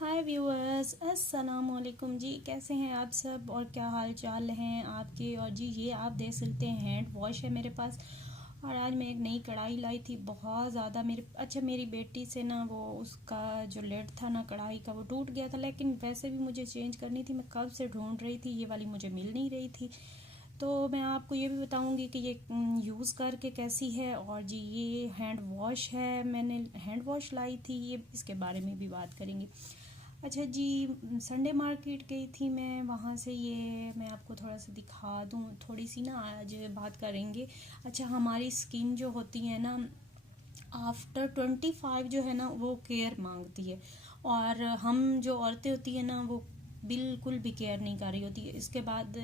हाय viewers, अस्सलाम वालेकुम जी। कैसे हैं आप सब और क्या हाल चाल हैं आपके। और जी ये आप देख सकते हैं हैंड वॉश है मेरे पास। और आज मैं एक नई कढ़ाई लाई थी। बहुत ज़्यादा मेरी बेटी से ना वो उसका जो लेड था ना कढ़ाई का वो टूट गया था, लेकिन वैसे भी मुझे चेंज करनी थी। मैं कब से ढूंढ रही थी, ये वाली मुझे मिल नहीं रही थी। तो मैं आपको ये भी बताऊंगी कि ये यूज़ करके कैसी है। और जी ये हैंड वॉश है, मैंने हैंड वॉश लाई थी, ये इसके बारे में भी बात करेंगे। अच्छा जी, संडे मार्केट गई थी मैं, वहाँ से ये मैं आपको थोड़ा सा दिखा दूँ, थोड़ी सी ना आज बात करेंगे। अच्छा, हमारी स्किन जो होती है ना आफ्टर 25 जो है ना वो केयर मांगती है। और हम जो औरतें होती है ना वो बिल्कुल भी केयर नहीं कर रही होती है। इसके बाद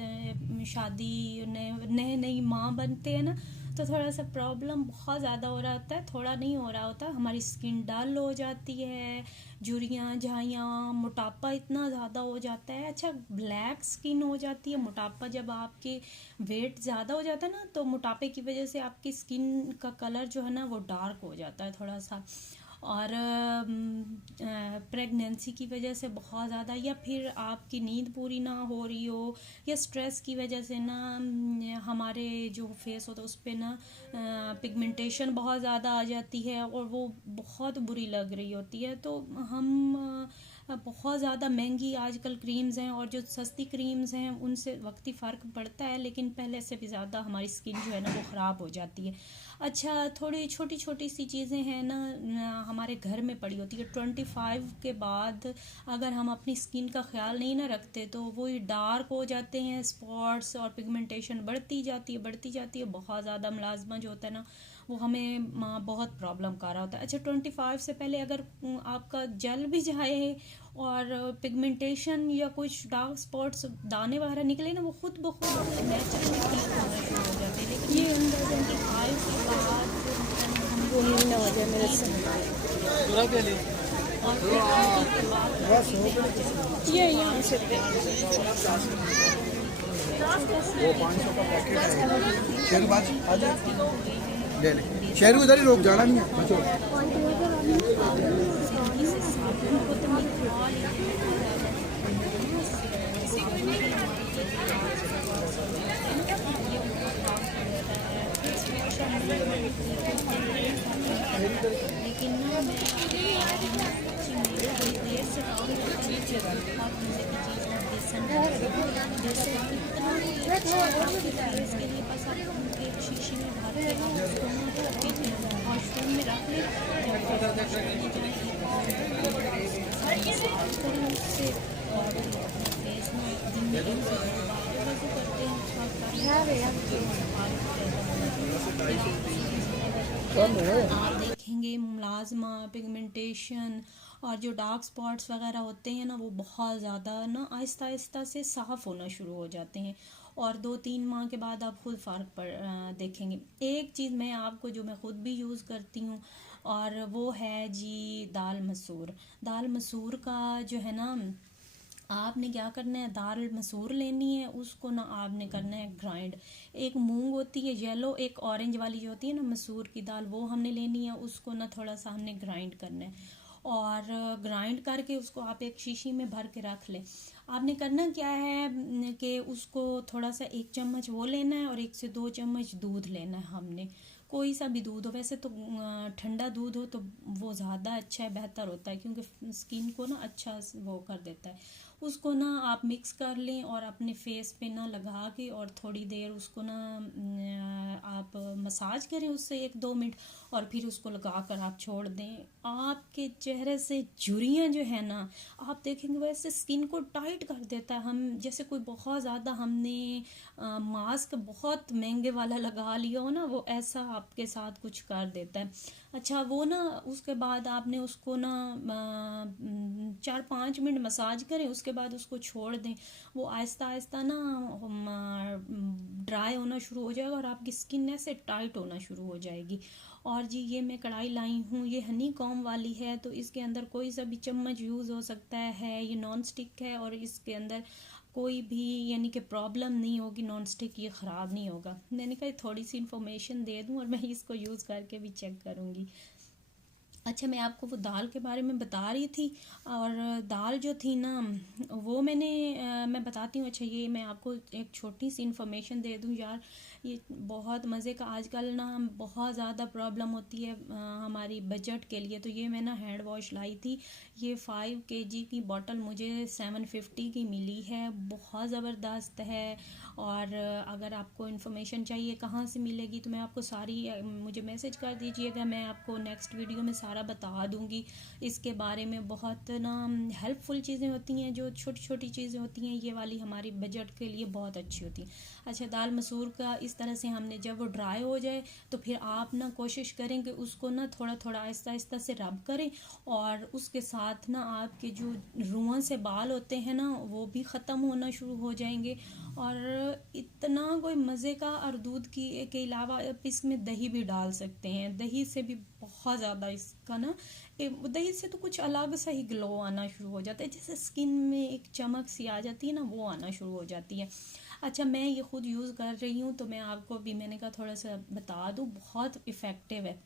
शादी नए नई माँ बनते हैं ना, तो थोड़ा सा प्रॉब्लम बहुत ज़्यादा हो रहा होता है, थोड़ा नहीं हो रहा होता। हमारी स्किन डल हो जाती है, झुर्रियाँ झाइयाँ, मोटापा इतना ज़्यादा हो जाता है। अच्छा, ब्लैक स्किन हो जाती है। मोटापा जब आपके वेट ज़्यादा हो जाता है ना, तो मोटापे की वजह से आपकी स्किन का कलर जो है ना वो डार्क हो जाता है थोड़ा सा। और प्रेगनेंसी की वजह से बहुत ज़्यादा, या फिर आपकी नींद पूरी ना हो रही हो, या स्ट्रेस की वजह से ना हमारे जो फेस होता है उस पर ना पिगमेंटेशन बहुत ज़्यादा आ जाती है और वो बहुत बुरी लग रही होती है। तो हम बहुत ज़्यादा महंगी आजकल क्रीम्स हैं, और जो सस्ती क्रीम्स हैं उनसे वक्ती फ़र्क पड़ता है, लेकिन पहले से भी ज़्यादा हमारी स्किन जो है ना वो ख़राब हो जाती है। अच्छा, थोड़ी छोटी छोटी सी चीज़ें हैं ना हमारे घर में पड़ी होती है। 25 के बाद अगर हम अपनी स्किन का ख्याल नहीं ना रखते तो वो डार्क हो जाते हैं, स्पॉट्स और पिगमेंटेशन बढ़ती जाती है बहुत ज़्यादा। मुलाजमा जो होता है ना वो हमें बहुत प्रॉब्लम कर रहा होता है। अच्छा, 25 से पहले अगर आपका जल भी जाए और पिगमेंटेशन या कुछ डार्क स्पॉट्स दाने वगैरह निकले ना, वो खुद ब खुद नेचुरली ठीक होना शुरू हो जाते हैं। लेकिन ये अंदर 25 के बाद हम वो ये नहीं ना हो चीज़ें जाए मेरे नहीं से। करते। और फिर 30 के बाद ये यहाँ से छोटा सा वो एक 500 का पैकेट बस है। थोड़ी सी शेरू बाज आ जाए, गलती हो गई है ले ले। दे शेरू इधर ही रोक, जाना नहीं है बचो। आप जिंदगी से साबुन को तो निकाल ही दें बहुत ज़्यादा, जिसकी वजह से हमारी जो डार्क स्पॉट्स वगैरह है ना ये उनको खराब करता है। फेस वॉश हम बिल्कुल नहीं करते हैं, लेकिन ना मैं आपको बता रही हूँ सच्ची में कोई देर से काम करता है तो बहुत मज़े की चीज़ है बेसन है। बेसन इतना ही अच्छा है आपके फेस के लिए। बस आप एक शीशी में भर के आप उसको ना आपके वॉशरूम में रख लें। जब आप वॉश करने जाएं एक पाउडर लें और उसके साथ मसाज करें उससे। और फिर अपना फेस ना दिन में 1 से 2 बार जो वजू करते हैं उस वक्त कर लें, तो उससे भी फ़र्क पैदा होना शुरू हो जाता है। फिर आप सीधी सी नज़र आप देखेंगे मुलाजमा, पिगमेंटेशन और जो डार्क स्पॉट्स वगैरह होते हैं ना वो बहुत ज़्यादा ना आहिस्ता आहिस्ता से साफ़ होना शुरू हो जाते हैं। और 2-3 माह के बाद आप खुद देखेंगे। एक चीज़ मैं आपको जो मैं ख़ुद भी यूज़ करती हूँ, और वो है जी दाल मसूर। दाल मसूर का जो है ना, आपने क्या करना है, दाल मसूर लेनी है, उसको ना आपने करना है ग्राइंड। एक मूंग होती है येलो, एक ऑरेंज वाली जो होती है ना मसूर की दाल, वो हमने लेनी है। उसको ना थोड़ा सा हमने ग्राइंड करना है, और ग्राइंड करके उसको आप एक शीशी में भर के रख लें। आपने करना क्या है कि उसको थोड़ा सा 1 चम्मच वो लेना है और 1 से 2 चम्मच दूध लेना है हमने। कोई सा भी दूध हो, वैसे तो ठंडा दूध हो तो वो ज़्यादा अच्छा है, बेहतर होता है, क्योंकि स्किन को ना अच्छा वो कर देता है। उसको ना आप मिक्स कर लें और अपने फेस पे ना लगा के, और थोड़ी देर उसको ना आप मसाज करें उससे 1-2 मिनट, और फिर उसको लगा कर आप छोड़ दें। आपके चेहरे से झुर्रियाँ जो है ना, आप देखेंगे वैसे स्किन को टाइट कर देता है। हम जैसे कोई बहुत ज़्यादा हमने मास्क बहुत महंगे वाला लगा लिया हो ना, वो ऐसा आपके साथ कुछ कर देता है। अच्छा, वो ना उसके बाद आपने उसको ना 4-5 मिनट मसाज करें, उसके बाद उसको छोड़ दें। वो आहिस्ता आहिस्ता ना ड्राई होना शुरू हो जाएगा और आपकी स्किन ऐसे टाइट होना शुरू हो जाएगी। और जी ये मैं कढ़ाई लाई हूँ, ये हनी कॉम वाली है, तो इसके अंदर कोई सा भी चम्मच यूज़ हो सकता है। ये नॉन स्टिक है और इसके अंदर कोई भी यानी कि प्रॉब्लम नहीं होगी, नॉन स्टिक ये ख़राब नहीं होगा। मैंने कहा थोड़ी सी इन्फॉर्मेशन दे दूँ और मैं इसको यूज़ करके भी चेक करूँगी। अच्छा, मैं आपको वो दाल के बारे में बता रही थी, और दाल जो थी ना वो मैं बताती हूँ। अच्छा, ये मैं आपको एक छोटी सी इन्फॉर्मेशन दे दूँ यार, ये बहुत मज़े का। आजकल ना बहुत ज़्यादा प्रॉब्लम होती है हमारी बजट के लिए। तो ये मैं ना हैंड वॉश लाई थी, ये 5 kg की बॉटल मुझे 750 की मिली है, बहुत ज़बरदस्त है। और अगर आपको इन्फॉर्मेशन चाहिए कहाँ से मिलेगी तो मैं आपको सारी, मुझे मैसेज कर दीजिएगा, मैं आपको नेक्स्ट वीडियो में सारा बता दूंगी इसके बारे में। बहुत ना हेल्पफुल चीज़ें होती हैं, जो छोटी छोटी चीज़ें होती हैं, ये वाली हमारी बजट के लिए बहुत अच्छी होती हैं। अच्छा, दाल मसूर का इस तरह से हमने, जब वो ड्राई हो जाए तो फिर आप ना कोशिश करें कि उसको ना थोड़ा थोड़ा आहिस्ता आहिस्ता से रब करें, और उसके साथ ना आपके जो रुआं से बाल होते हैं ना वो भी ख़त्म होना शुरू हो जाएंगे। और इतना कोई मज़े का, और दूध की के अलावा आप इसमें दही भी डाल सकते हैं, दही से भी बहुत ज़्यादा इसका ना, दही से तो कुछ अलग सा ही ग्लो आना शुरू हो जाता है, जैसे स्किन में एक चमक सी आ जाती है ना, वो आना शुरू हो जाती है। अच्छा, मैं ये खुद यूज़ कर रही हूँ तो मैं आपको भी, मैंने कहा थोड़ा सा बता दूँ, बहुत इफ़ेक्टिव है।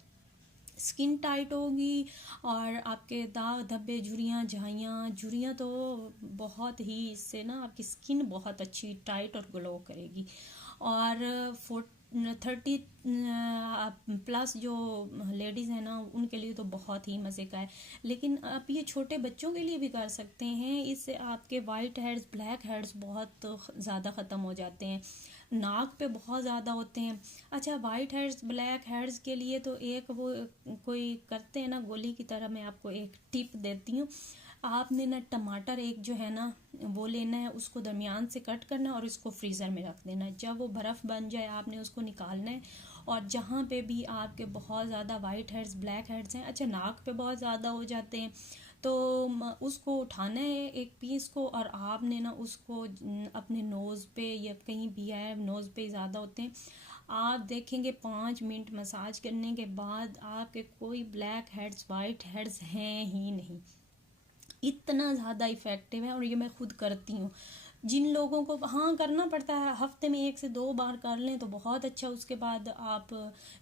स्किन टाइट होगी, और आपके दाग धब्बे, झुर्रियाँ तो बहुत ही, इससे ना आपकी स्किन बहुत अच्छी टाइट और ग्लो करेगी। और 30 प्लस जो लेडीज़ हैं ना उनके लिए तो बहुत ही मज़े का है। लेकिन आप ये छोटे बच्चों के लिए भी कर सकते हैं, इससे आपके वाइट हेड्स, ब्लैक हेड्स बहुत ज़्यादा ख़त्म हो जाते हैं, नाक पे बहुत ज़्यादा होते हैं। अच्छा, वाइट हेड्स, ब्लैक हेड्स के लिए तो एक वो कोई करते हैं ना गोली की तरह, मैं आपको एक टिप देती हूँ। आपने ना टमाटर एक जो है ना वो लेना है, उसको दरमियान से कट करना है और इसको फ्रीज़र में रख देना है। जब वो बर्फ़ बन जाए आपने उसको निकालना है, और जहाँ पे भी आपके बहुत ज़्यादा वाइट हेड्स, ब्लैक हेड्स हैं, अच्छा नाक पे बहुत ज़्यादा हो जाते हैं, तो उसको उठाना है एक पीस को, और आपने ना उसको अपने नोज़ पे या कहीं भी है, नोज़ पे ज़्यादा होते हैं, आप देखेंगे 5 मिनट मसाज करने के बाद आपके कोई ब्लैक हेड्स, वाइट हेड्स हैं ही नहीं। इतना ज़्यादा इफ़ेक्टिव है, और ये मैं खुद करती हूँ। जिन लोगों को हाँ करना पड़ता है, हफ्ते में 1 से 2 बार कर लें तो बहुत अच्छा। उसके बाद आप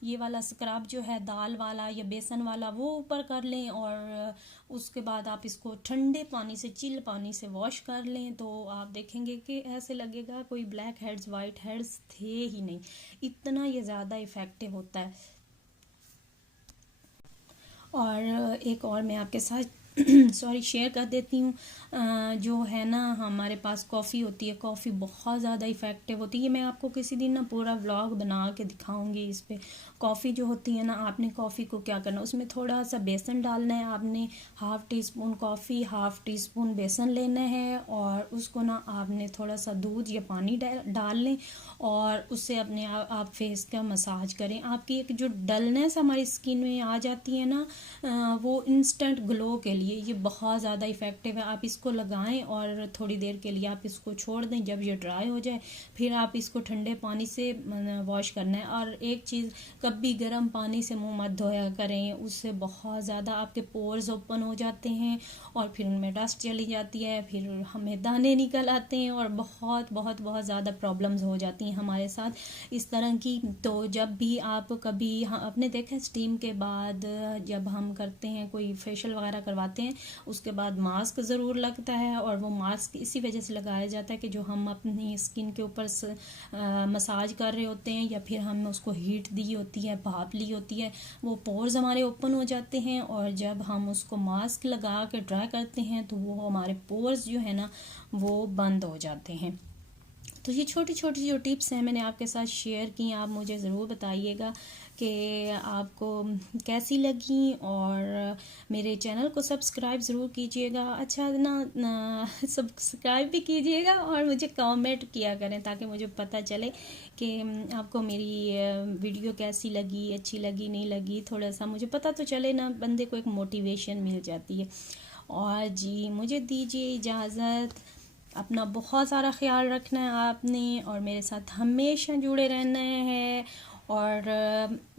ये वाला स्क्रब जो है दाल वाला या बेसन वाला वो ऊपर कर लें, और उसके बाद आप इसको ठंडे पानी से, चिल पानी से वॉश कर लें, तो आप देखेंगे कि ऐसे लगेगा कोई ब्लैक हेड्स, वाइट हेड्स थे ही नहीं। इतना ये ज़्यादा इफ़ेक्टिव होता है। और एक और मैं आपके साथ सॉरी शेयर कर देती हूँ, जो है ना हमारे पास कॉफ़ी होती है, कॉफ़ी बहुत ज़्यादा इफ़ेक्टिव होती है। मैं आपको किसी दिन ना पूरा व्लॉग बना के दिखाऊंगी इस पे। कॉफ़ी जो होती है ना, आपने कॉफ़ी को क्या करना, उसमें थोड़ा सा बेसन डालना है, आपने 1/2 टीस्पून कॉफ़ी, 1/2 टीस्पून बेसन लेना है, और उसको ना आपने थोड़ा सा दूध या पानी डाल लें, और उससे अपने आप फेस का मसाज करें। आपकी एक जो डलनेस हमारी स्किन में आ जाती है ना, वो इंस्टेंट ग्लो के लिए ये बहुत ज़्यादा इफ़ेक्टिव है। आप इसको लगाएं और थोड़ी देर के लिए आप इसको छोड़ दें, जब ये ड्राई हो जाए फिर आप इसको ठंडे पानी से वॉश करना है। और एक चीज़, कभी गर्म पानी से मुंह मत धोया करें, उससे बहुत ज़्यादा आपके पोर्स ओपन हो जाते हैं और फिर उनमें डस्ट चली जाती है, फिर हमें दाने निकल आते हैं, और बहुत बहुत बहुत ज़्यादा प्रॉब्लम्स हो जाती हैं हमारे साथ इस तरह की। तो जब भी आप कभी, आपने देखा स्टीम के बाद जब हम करते हैं, कोई फेशियल वगैरह करवाते हैं, उसके बाद मास्क ज़रूर लगता है, और वो मास्क इसी वजह से लगाया जाता है कि जो हम अपनी स्किन के ऊपर मसाज कर रहे होते हैं, या फिर हमने उसको हीट दी होती है, भाप ली होती है, वो पोर्स हमारे ओपन हो जाते हैं, और जब हम उसको मास्क लगा के ड्राई करते हैं तो वो हमारे पोर्स जो है ना वो बंद हो जाते हैं। तो ये छोटी छोटी जो टिप्स हैं मैंने आपके साथ शेयर की, आप मुझे ज़रूर बताइएगा कि आपको कैसी लगी, और मेरे चैनल को सब्सक्राइब ज़रूर कीजिएगा। अच्छा ना सब्सक्राइब भी कीजिएगा, और मुझे कमेंट किया करें ताकि मुझे पता चले कि आपको मेरी वीडियो कैसी लगी, अच्छी लगी, नहीं लगी, थोड़ा सा मुझे पता तो चले ना, बंदे को एक मोटिवेशन मिल जाती है। और जी मुझे दीजिए इजाज़त, अपना बहुत सारा ख्याल रखना है आपने, और मेरे साथ हमेशा जुड़े रहना है, और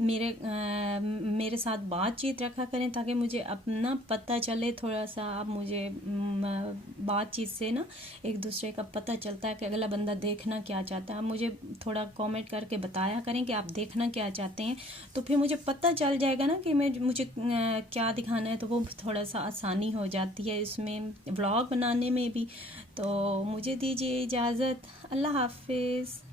मेरे साथ बातचीत रखा करें ताकि मुझे अपना पता चले थोड़ा सा। आप मुझे बातचीत से ना एक दूसरे का पता चलता है कि अगला बंदा देखना क्या चाहता है। आप मुझे थोड़ा कमेंट करके बताया करें कि आप देखना क्या चाहते हैं, तो फिर मुझे पता चल जाएगा ना कि मुझे क्या दिखाना है, तो वो थोड़ा सा आसानी हो जाती है इसमें व्लॉग बनाने में भी। तो मुझे दीजिए इजाज़त। अल्लाह हाफिज़।